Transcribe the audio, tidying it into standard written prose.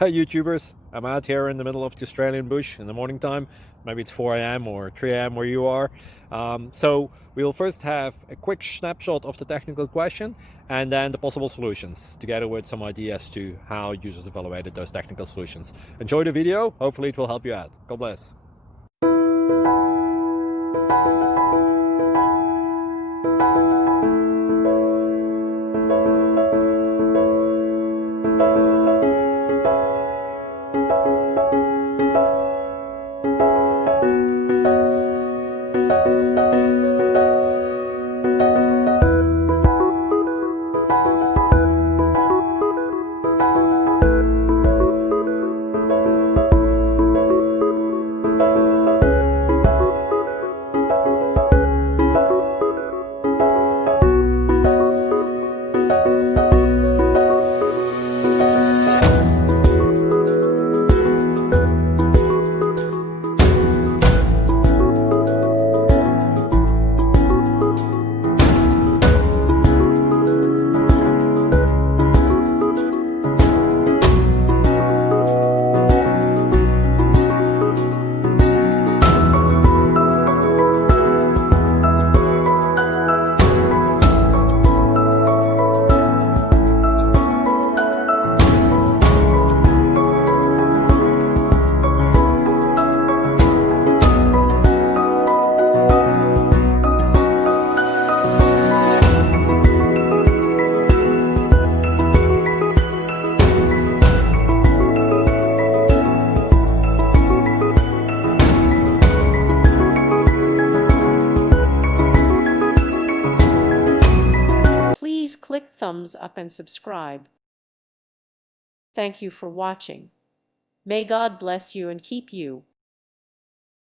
Hey YouTubers, I'm out here in the middle of the Australian bush in the morning time. Maybe it's 4 a.m. or 3 a.m. where you are. So we'll first have a quick snapshot of the technical question and then the possible solutions, together with some ideas to how users evaluated those technical solutions. Enjoy the video, hopefully it will help you out. God bless. Please click thumbs up and subscribe. Thank you for watching. May God bless you and keep you.